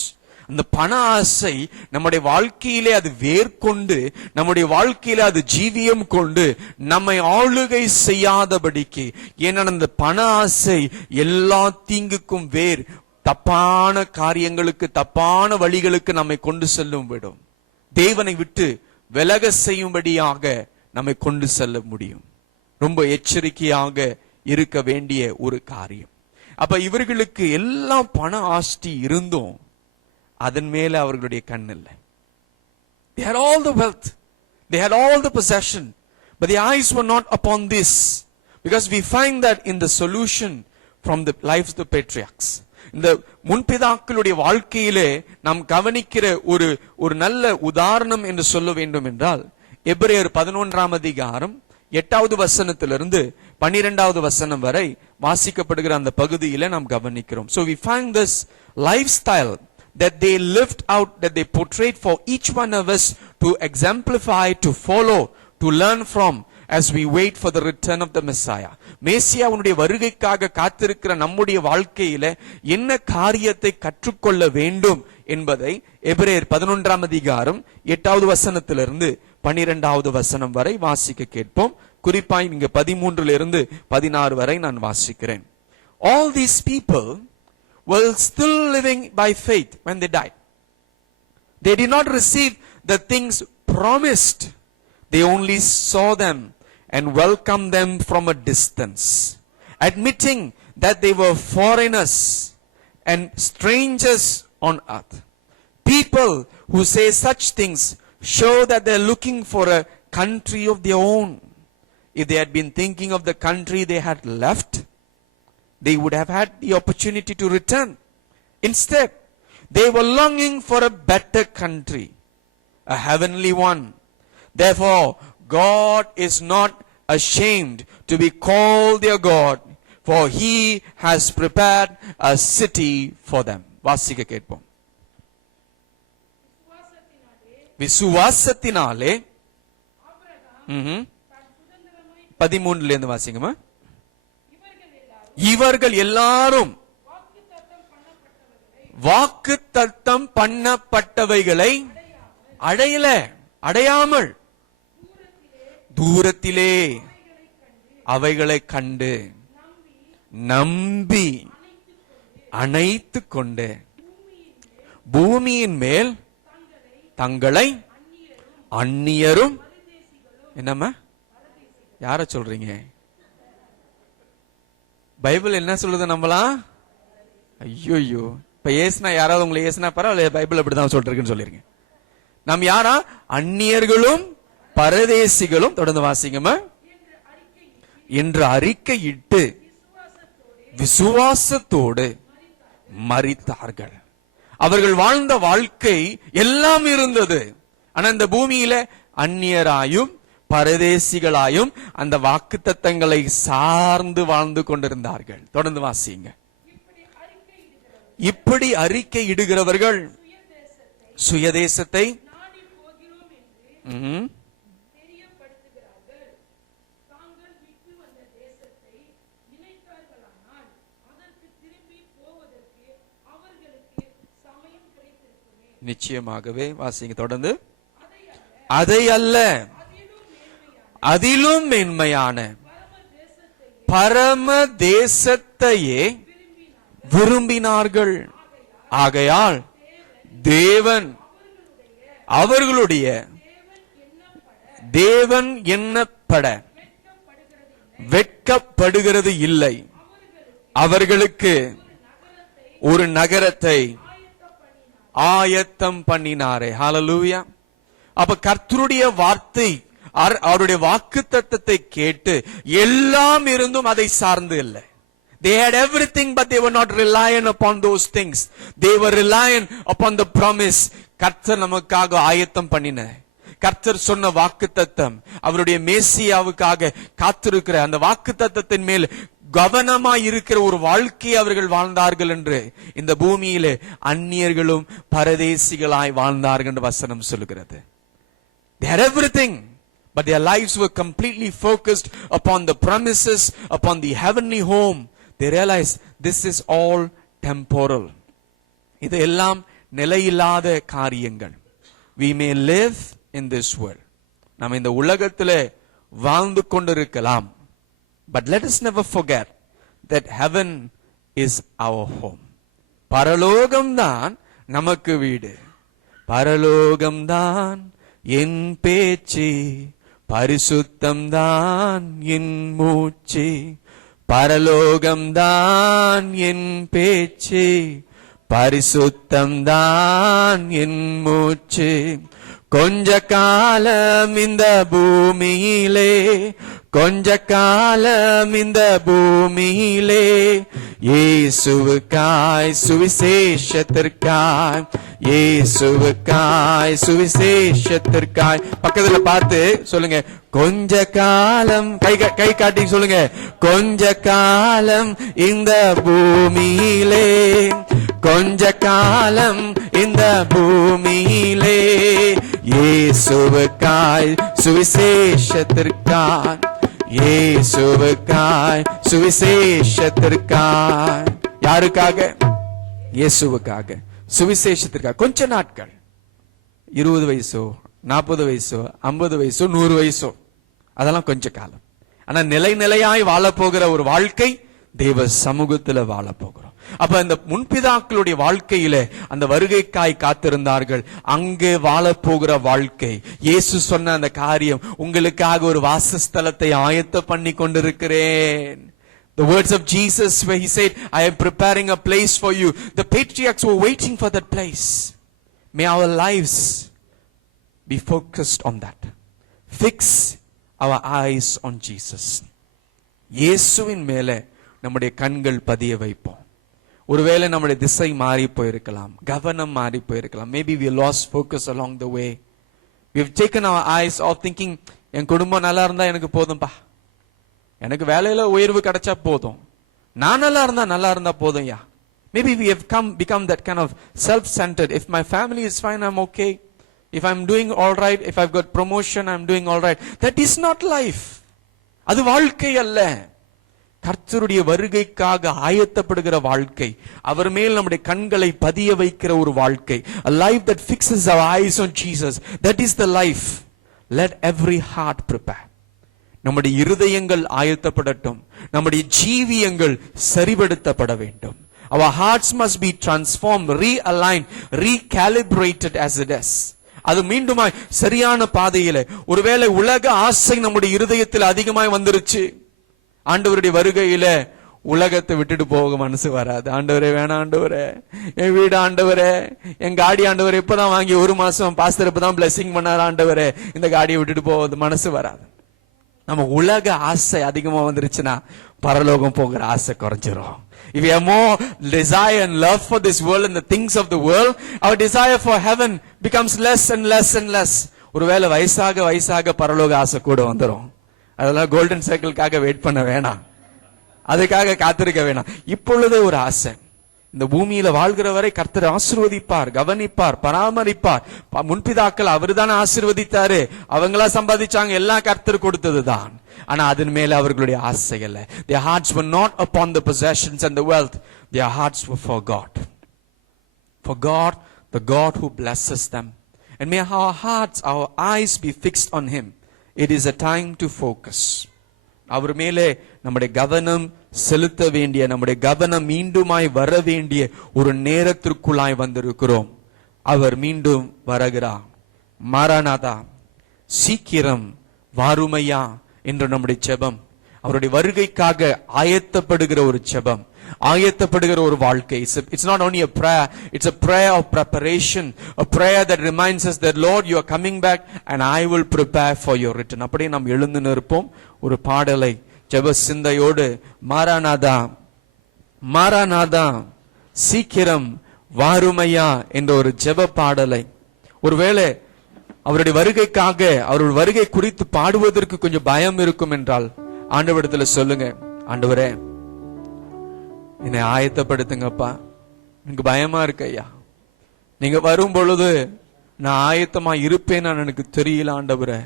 அந்த பண ஆசை நம்முடைய வாழ்க்கையிலே அது வேர்கொண்டு, நம்முடைய வாழ்க்கையில அது ஜீவியம் கொண்டு நம்மை ஆளுகை செய்யாதபடிக்கு. ஏன்னா அந்த பண ஆசை எல்லா தீங்குக்கும் வேர், தப்பான காரியங்களுக்கு தப்பான வழிகளுக்கு நம்மை கொண்டு செல்லும் விடும். தேவனை விட்டு விலக செய்யும்படியாக நம்மை கொண்டு செல்ல முடியும். ரொம்ப எச்சரிக்கையாக இருக்க வேண்டிய ஒரு காரியம். அப்ப இவர்களுக்கு எல்லாம் பண ஆஸ்தி இருந்தும் அதன் மேல அவர்களுடைய கண் இல்லை. They had all the wealth, they had all the possession, but the eyes were not upon this, because we find that in the solution from the lives of the patriarchs. இந்த முன்பிதாக்களுடைய வாழ்க்கையிலே நாம் கவனிக்கிற ஒரு நல்ல உதாரணம் என்று சொல்ல வேண்டும் என்றால், எபிரேயர் 11ஆம் அதிகாரம் 8வது வசனத்திலிருந்து 12வது வசனம் வரை வாசிக்கப்படுகிற அந்த பகுதியில நாம் கவனிக்கிறோம். So we find this lifestyle that they lived out, that they portrayed for each one of us to exemplify, to follow, to learn from as we wait for the return of the Messiah. மேசியாவுடைய வருகைக்காக காத்திருக்கிற நம்முடைய வாழ்க்கையில என்ன காரியத்தை கற்றுக்கொள்ள வேண்டும் என்பதை எபிரேயர் 11ஆம் அதிகாரம் 8வது வசனத்திலிருந்து 12வது வசனம் வரை வாசிக்க கேட்போம். குறிப்பாய் இங்க 13லிருந்து 16 வரை நான் வாசிக்கிறேன். All these people were still living by faith when they died. They did not receive the things promised. They only saw them and welcomed them from a distance, admitting that they were foreigners and strangers on earth. People who say such things show that they're looking for a country of their own. If they had been thinking of the country they had left, they would have had the opportunity to return. Instead, they were longing for a better country, a heavenly one. Therefore, God is not ashamed to be called their God, for he has prepared a city for them. வாசிக்க கேட்போம். விசுவாசத்தினாலே 13லிருந்து வாசிங்கம்மா. இவர்கள் எல்லாரும் வாக்குத்தத்தம் பண்ணப்பட்டவைகளை அடையாமல் தூரத்திலே அவைகளை கண்டு நம்பி அணைத்து கொண்டு பூமியின் மேல் தங்களை அந்நியரும், என்னம்மா யார சொல்றீங்க? பைபிள் என்ன சொல்லுது நம்மளாம்? ஐயோ, இப்ப ஏசுனா யாராவது உங்களை ஏசுனா பரவாயில்ல, பைபிள் அப்படிதான் சொல்றேன்னு சொல்லிருங்க. நாம் யாரா? அந்நியர்களும் பரதேசிகளும், தொடர்ந்து வாசிங்கம்மா, என்று அறிக்கையிட்டு விசுவாசத்தோடு மரித்தார்கள். அவர்கள் வாழ்ந்த வாழ்க்கை எல்லாம் இருந்தது. ஆனா இந்த பூமியில அந்நியராயும் பரதேசிகளாயும் அந்த வாக்குத்தத்தங்களை சார்ந்து வாழ்ந்து கொண்டிருந்தார்கள். தொடர்ந்து வாசிங்க. இப்படி அறிக்கை இடுகிறவர்கள் சுயதேசத்தை நிச்சயமாகவே வாசிங்க. தொடர்ந்து, அதை அல்ல அதிலும் மேன்மையான பரம தேசத்தையே விரும்பினார்கள். ஆகையால் தேவன் அவர்களுடைய தேவன் எண்ணப்பட வெட்கப்படுகிறது இல்லை. அவர்களுக்கு ஒரு நகரத்தை ஆயத்தம் பண்ணினாரே. ஹல்லேலூயா. அப்ப கர்த்தருடைய வார்த்தை, அவருடைய வாக்குத்தத்தத்தை கேட்டு எல்லாம் இருந்தும் அதை சார்ந்து இல்லை. They had everything but they were not reliant upon those things. They were reliant upon the promise. கர்த்தர் நமக்காக ஆயத்தம் பண்ணின, கர்த்தர் சொன்ன வாக்குத்தத்தம், அவருடைய மேசியாவுக்காக காத்திருக்கிற அந்த வாக்குத்தத்தத்தின் மேல் கவனமாய் இருக்கிற ஒரு வாழ்க்கையை அவர்கள் வாழ்ந்தார்கள் என்று இந்த பூமியிலே அந்நியர்களும் பரதேசிகளாய் வாழ்ந்தார்கள் என்று வசனம் சொல்கிறது. They had everything, but their lives were completely focused upon the promises, upon the heavenly home. They realized this is all temporal. இது எல்லாம் நிலையில்லாத காரியங்கள். We may live in this world. நாம் இந்த உலகத்திலே வாழ்ந்து கொண்டிருக்கலாம். But let us never forget that heaven is our home. பரலோகம்தான் நமக்கு வீடு. பரலோகம்தான் என் பேச்சு, பரிசுத்தம்தான் என் மூச்சு. பரலோகம்தான் என் பேச்சு, பரிசுத்தம்தான் என் மூச்சு. கொஞ்ச காலம் இந்த பூமியிலே, கொஞ்ச காலம் இந்த பூமியிலே, இயேசுவுக்காய் சுவிசேஷத்திற்காய், இயேசுவுக்காய் சுவிசேஷத்திற்காய். பக்கத்துல பார்த்து சொல்லுங்க, கொஞ்ச காலம், கை காட்டி சொல்லுங்க, கொஞ்ச காலம் இந்த பூமியிலே, கொஞ்ச காலம் இந்த பூமியிலே, இயேசுவுக்காய் சுவிசேஷத்திற்காய், இயேசுவுக்காய் சுவிசேஷத்திற்காய். யாருக்காக? இயேசுவுக்காக, சுவிசேஷத்திற்காக. கொஞ்ச நாட்கள், 20 வயசோ 40 வயசோ 50 வயசோ 100 வயசோ, அதெல்லாம் கொஞ்ச காலம். ஆனா நிலையாய் வாழ போகிற ஒரு வாழ்க்கை தேவ சமூகத்துல வாழ போகிறோம். அப்ப இந்த முன்பிதாக்களுடைய வாழ்க்கையில அந்த வருகைக்காய் காத்திருந்தார்கள். அங்கே வாழ போகிற வாழ்க்கை, இயேசு சொன்ன அந்த காரியம், உங்களுக்காக ஒரு வாசஸ்தலத்தை ஆயத்த பண்ணி கொண்டிருக்கிறேன். The words of Jesus where he said, I am preparing a place for you. The patriarchs were waiting for that place. May our lives be focused on that. Fix our eyes on Jesus. இயேசுவின் மேலே நம்முடைய கண்கள் பதிய வைப்போம். ஒருவேளை நம்முடைய திசை மாறி போயிருக்கலாம், கவனம் மாறி போயிருக்கலாம். Maybe we lost focus along the way. We have taken our eyes off thinking, என் குடும்பம் நல்லா இருந்தா எனக்கு போதும்பா, எனக்கு வேலையில உயர்வு கிடைச்சா போதும், நான் நல்லா இருந்தா போதும். யா, maybe we have become that kind of self-centered. If my family is fine, I'm okay. If I'm doing all right, if I've got promotion, I'm doing all right. That is not life. அது வாழ்க்கை அல்ல. கர்த்தருடைய வருகைக்காக ஆயத்தப்படுகிற வாழ்க்கை, அவர் மேல் நம்முடைய கண்களை பதிய வைக்கிற ஒரு வாழ்க்கை. A life that fixes our eyes on Jesus. That is the life. Let every heart prepare. நம்முடைய இருதயங்கள் ஆயத்தப்படட்டும், நம்முடைய ஜீவியங்கள் சரிபடுத்தப்பட வேண்டும். Our hearts must be transformed, realigned, recalibrated as it is. அது மீண்டுமாய் சரியான பாதையில. ஒருவேளை உலக ஆசை நம்முடைய இருதயத்தில் அதிகமாய் வந்துருச்சு, ஆண்டவருடைய வருகையில உலகத்தை விட்டுட்டு போக மனசு வராது. ஆண்டவரே வேணாம், ஆண்டவரே என் வீடு, ஆண்டவரே என் காடி, ஆண்டவரே இப்பதான் வாங்கி 1 மாசம் பாஸ்டர் இப்பதான் பிளஸிங் பண்ணாரு, ஆண்டவரே இந்த காடியை விட்டுட்டு போவது மனசு வராது. நம்ம உலக ஆசை அதிகமா வந்துருச்சுன்னா பரலோகம் போகிற ஆசை குறைஞ்சிரும். If we have more desire and love for this world and the things of the world, our desire for heaven becomes less and less and less. ஒருவேளை வயசாக வயசாக பரலோக ஆசை கூட வந்துரும். அதெல்லாம் கோல்டன் சைக்கிள்காக வெயிட் பண்ண வேணாம், அதுக்காக காத்திருக்க வேணாம். இப்பொழுதே ஒரு ஆசை, இந்த பூமியில வாழ்கிற வரை கர்த்தர் ஆசீர்வதிப்பார், கவனிப்பார், பராமரிப்பார். முன்பிதாக்கள் அவரு தானே ஆசீர்வதித்தாரு, அவங்களா சம்பாதிச்சாங்க, எல்லாம் கர்த்தர் கொடுத்ததுதான். ஆனா அதன் மேல அவர்களுடைய ஆசை இல்ல. Their hearts were not upon the possessions and the wealth. Their hearts were for God. For God, the God who blesses them. And may our hearts, our eyes be fixed on Him. It is a time to focus. அவர் மேலே நம்முடைய கவனம் செலுத்த வேண்டிய, நம்முடைய கவனம் மீண்டுமாய் வர வேண்டிய ஒரு நேரத்திற்குள்ளாய் வந்திருக்கிறோம். அவர் மீண்டும் வருகிறார். மாராநாதா, சீக்கிரம் வாருமையா என்ற நம்முடைய ஜெபம், அவருடைய வருகைக்காக ஆயத்தப்படுகிற ஒரு ஜெபம், ஆயத்தப்படுகிற ஒரு வாழ்க்கை. It's not only a prayer, it's a prayer of preparation, a prayer that reminds us that Lord, you are coming back and I will prepare for your return. அப்படியே நாம் எழுந்து நிற்போம். ஒரு பாடலை ஜெப சிந்தையோடு, மாராநாதா மாராநாதா சீக்கிரம் வாருமையா என்ற ஒரு ஜெப பாடலை, ஒருவேளை அவருடைய வருகைக்காக, அவருடைய வருகை குறித்து பாடுவதற்கு கொஞ்சம் பயம் இருக்கும் என்றால் ஆண்டவரிடத்துல சொல்லுங்க, ஆண்டவரே என்னை ஆயத்தப்படுத்துங்கப்பா, எனக்கு பயமா இருக்கு ஐயா, நீங்க வரும் பொழுது நான் ஆயத்தமா இருப்பேன், நான் எனக்கு தெரியல ஆண்டவரே,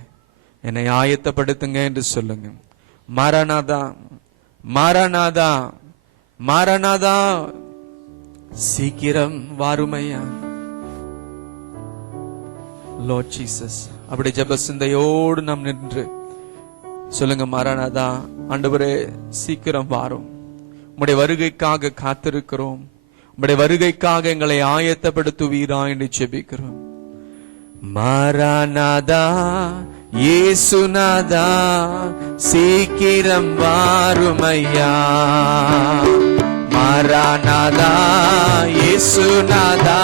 என்னை ஆயத்தப்படுத்துங்க என்று சொல்லுங்க. மாராநாதா மாராநாதா மாராநாதா சீக்கிரம் வாருமையா. Lord Jesus, அப்படி ஜெப சிந்தையோடு நாம் நின்று சொல்லுங்க, மாராநாதா ஆண்டவரே சீக்கிரம் வாரும், உம்முடைய வருகைக்காக காத்திருக்கிறோம், உம்முடைய வருகைக்காக எங்களை ஆயத்தப்படுத்துவீரா என்று ஜெபிக்கிறோம். மாராநாதா இயேசுநாதா சீக்கிரம் வாருமையா. மாராநாதா இயேசுநாதா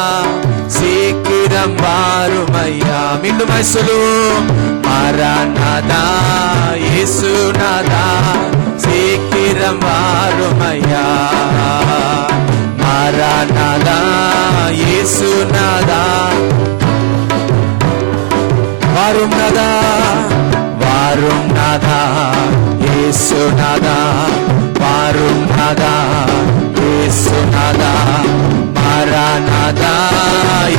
சீக்கிரம் வாருமையா. மீண்டும் சொல்லுவோம், மாராநாதா இயேசுநாதா சீக்கிரம் வாருமையா. மாராநாதா இயேசுநாதா வாரும் நாதா, வாரும் நாதா இயேசுநாதா, வாரும் நாதா இயேசுநாதா. மாராநாதா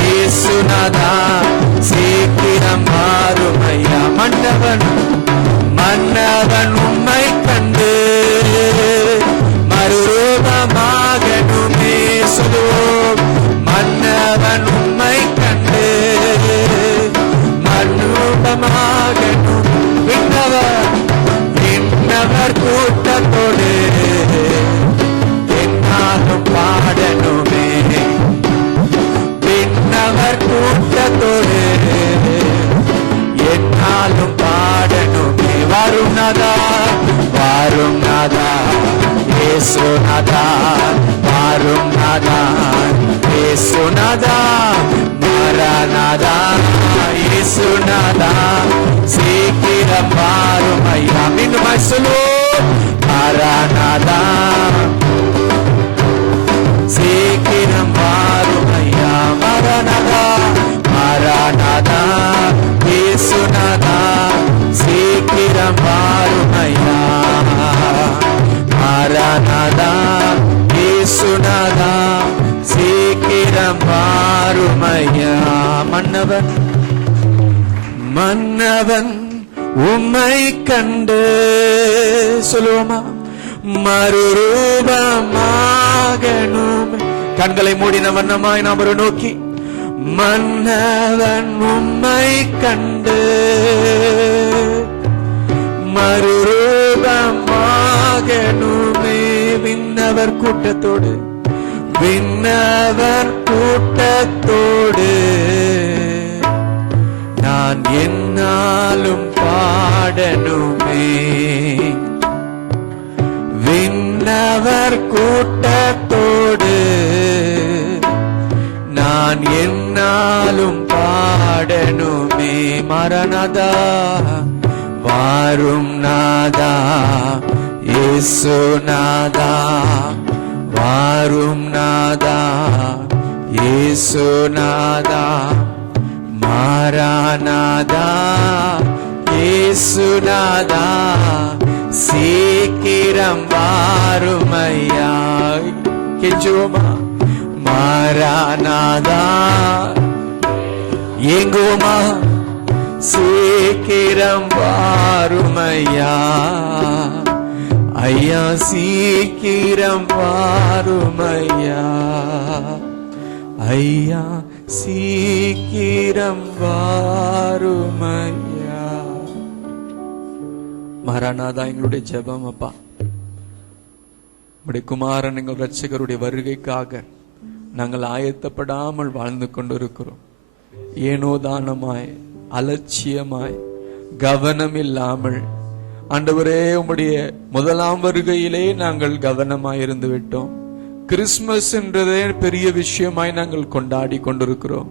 இயேசுநாதா சீக்கிரம் வாருமையா. மன்னவன் மன்னவன் உம்மை கண்டு மறுரூபமாகணுமே சொல்லுவோம். மன்னவன் உம்மை கண்டு மறுரூபமாகணும். விண்ணவர் கூட்டத்தோடு என்னாலும் பாடணுமே. விண்ணவர் கூட்டத்தோடு என்னாலும் பாடணுமே. வாரும் நாதா, வாரும் நாதா இயேசுநாதா, வாரும் நாதா இயேசுநாதா. மாராநாதா இயேசுநாதா சீக்கிரம் வாரும் ஐயா. மீண்டும் சொல்லுவோம், மாராநாதா சீக்கிரம் வாரும் ஐயா. மாராநாதா மாராநாதா இயேசுநாதா சீக்கிரம் வாரும் ஐயா. மாராநாதா இயேசுநாதா சீக்கிரம் வாரும் ஐயா. மன்னவன் மன்னவன் உம்மை கண்டு சொல்லுவோமா. மறுரூபமாகணுமே. கண்களை மூடின வண்ணமாய் நாம் அவரை நோக்கி, மன்னவன் உம்மை கண்டு மறுரூபமாகணுமே. விண்ணவர் கூட்டத்தோடு, விண்ணவர் கூட்டத்தோடு நான் என்னாலும் பாடணுமே. விண்ணவர் கூட்டத்தோடு நான் என்னாலும் பாடணுமே. மரணதா வாரும் நாதா, இயேசு நாதா வாரும் நாதா, இயேசு நாதா. மாராநாதா இயேசு நாதா, சீக்கிரம் வாருமையா. கெஞ்சுவோமா? மாராநாதா ஏங்குவோமா? சீக்கிரம் வாருமையா. ஐயா சீக்கிரம் வாருமையா. ஐயா சீக்கிரம் வாருமையா. மரணாதா எங்களுடைய ஜெபம் அப்பா. உடைய குமாரன் எங்கள் இரட்சகருடைய வருகைக்காக நாங்கள் ஆயத்தப்படாமல் வாழ்ந்து கொண்டிருக்கிறோம். ஏனோ தானமாய், அலட்சியமாய், கவனம் இல்லாமல் ஆண்டவரே உம்முடைய முதலாம் வருகையிலே நாங்கள் கவனமாய் இருந்து விட்டோம். கிறிஸ்துமஸ் என்றதே பெரிய விஷயமாய் நாங்கள் கொண்டாடி கொண்டிருக்கிறோம்.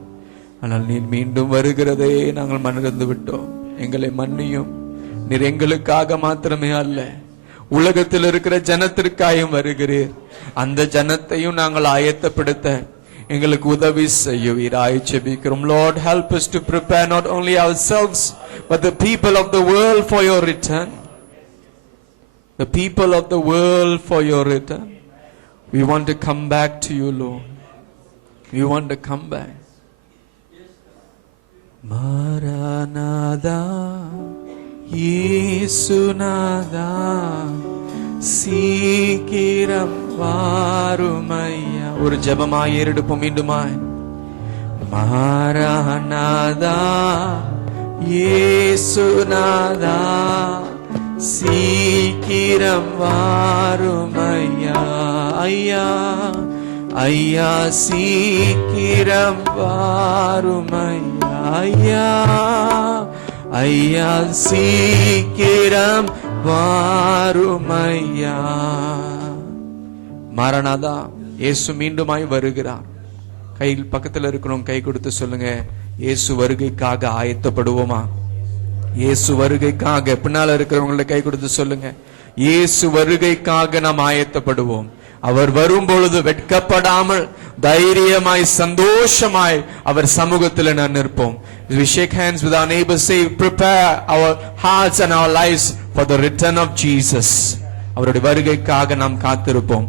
ஆனால் நீர் மீண்டும் வருகிறதே நாங்கள் மறந்து விட்டோம். எங்களை மன்னியும். நீர் எங்களுக்காக மாத்திரமே அல்ல, உலகத்தில் இருக்கிற ஜனத்திற்காயும் வருகிறீர். அந்த ஜனத்தையும் நாங்கள் ஆயத்தப்படுத்த எங்களுக்கு உதவி செய்யுவீராய் ஜெபிக்கிறோம். Lord, help us to prepare not only ourselves but the people of the world for your return. The people of the world for your return. We want to come back to you, Lord. We want to come back. Maranatha, Yesunatha, சீக்கிரம் வாருமையா. ஒரு ஜெபமாய் ஏறெடுப்போம் மீண்டுமாய். மாராநாதா இயேசுநாதா, சீக்கிரம் வாருமையா. ஐயா ஐயா சீக்கிரம் வாருமையா. ஐயா ஐயா சீக்கிரம் வாருமையா. மரணாதா இயேசு மீண்டுமாய் வருகிறார். கையில் பக்கத்தில் இருக்கிறோம், கை கொடுத்து சொல்லுங்க, இயேசு வருகைக்காக ஆயத்தப்படுவோமா? இயேசு வருகைக்காக. பின்னால இருக்கிறவங்களை கை கொடுத்து சொல்லுங்க, இயேசு வருகைக்காக நாம் ஆயத்தப்படுவோம். அவர் வரும் பொழுது வெட்கப்படாமல் தைரியமாய் சந்தோஷமாய் அவர் சமூகத்தில் நான் நிற்போம். We shake hands with our neighbors, say, prepare our hearts and our lives for the return of Jesus. அவருடைய வருகைக்காக நாம் காத்திருப்போம்.